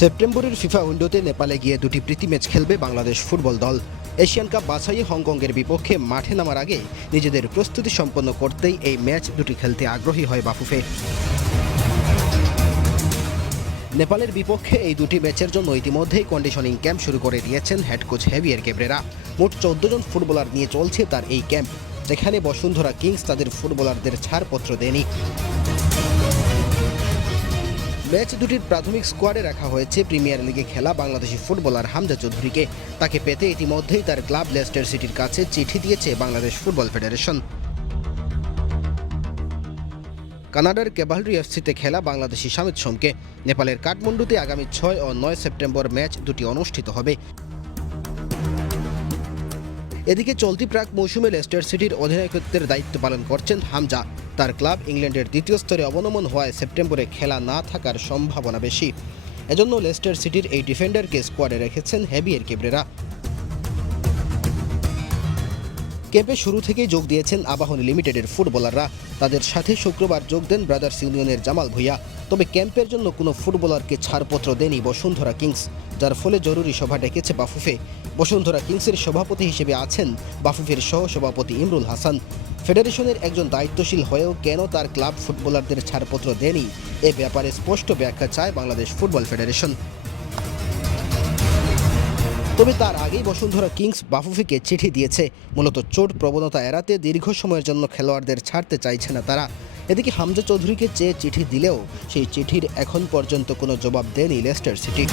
সেপ্টেম্বরের ফিফা উইন্ডোতে নেপালে গিয়ে দুটি প্রীতি ম্যাচ খেলবে বাংলাদেশ ফুটবল দল। এশিয়ান কাপ বাছাইয়ে হংকংয়ের বিপক্ষে মাঠে নামার আগে নিজেদের প্রস্তুতি সম্পন্ন করতেই এই ম্যাচ দুটি খেলতে আগ্রহী হয় বাফুফে। নেপালের বিপক্ষে এই দুটি ম্যাচের জন্য ইতিমধ্যেই কন্ডিশনিং ক্যাম্প শুরু করে দিয়েছেন হেড কোচ হেভিয়ার কেব্রেরা মোট চোদ্দ জন ফুটবলার নিয়ে চলছে তার এই ক্যাম্প যেখানে বসুন্ধরা কিংস তাদের ফুটবলারদের ছাড়পত্র দেয়নি। ম্যাচ দুটির প্রাথমিক স্কোয়াডে রাখা হয়েছে। প্রিমিয়ার লিগে খেলা বাংলাদেশি ফুটবলার হামজা চৌধুরীকে। তাকে পেতে ইতিমধ্যেই তার ক্লাব লেস্টার সিটির কাছে চিঠি দিয়েছে বাংলাদেশ ফুটবল ফেডারেশন কানাডার কেবালরি এফসিতে খেলা বাংলাদেশি সামিত সোমকে। নেপালের কাঠমান্ডুতে আগামী ছয় ও নয় সেপ্টেম্বর ম্যাচ দুটি অনুষ্ঠিত হবে। এদিকে চলতি প্রাক মৌসুমে লেস্টার সিটির অধিনায়কত্বের দায়িত্ব পালন করছেন হামজা। তার ক্লাব ইংল্যান্ডের দ্বিতীয় স্তরে অবনমন হওয়ায় সেপ্টেম্বরে খেলা না থাকার সম্ভাবনা বেশি। এজন্য লেস্টার সিটির এই ডিফেন্ডারকে স্কোয়াডে রেখেছেন হেভিয়ের কেবরেরা। ক্যাম্পে শুরু থেকেই যোগ দিয়েছেন আবাহনী লিমিটেডের ফুটবলাররা। তাদের সাথে শুক্রবার যোগ দেন ব্রাদার্স ইউনিয়নের জামাল ভুইয়া। তবে ক্যাম্পের জন্য কোনো ফুটবলারকে ছাড়পত্র দেনি বসুন্ধরা কিংস, যার ফলে জরুরি সভা ডেকেছে বাফুফে। বসুন্ধরা কিংসের সভাপতি হিসেবে আছেন বাফুফের সহ সভাপতি ইমরুল হাসান। ফেডারেশনের একজন দায়িত্বশীল হয়েও কেন তার ক্লাব ফুটবলারদের ছাড়পত্র দেয়নি? এ ব্যাপারে স্পষ্ট ব্যাখ্যা চায় বাংলাদেশ ফুটবল ফেডারেশন। তবে তার আগেই বসুন্ধরা কিংস বাফুফিকে চিঠি দিয়েছে। মূলত চোট প্রবণতা এড়াতে দীর্ঘ সময়ের জন্য খেলোয়াড়দের ছাড়তে চাইছে না তারা। এদিকে হামজা চৌধুরীকে চেয়ে চিঠি দিলেও সেই চিঠির এখন পর্যন্ত কোনো জবাব দেয়নি লেস্টার সিটি।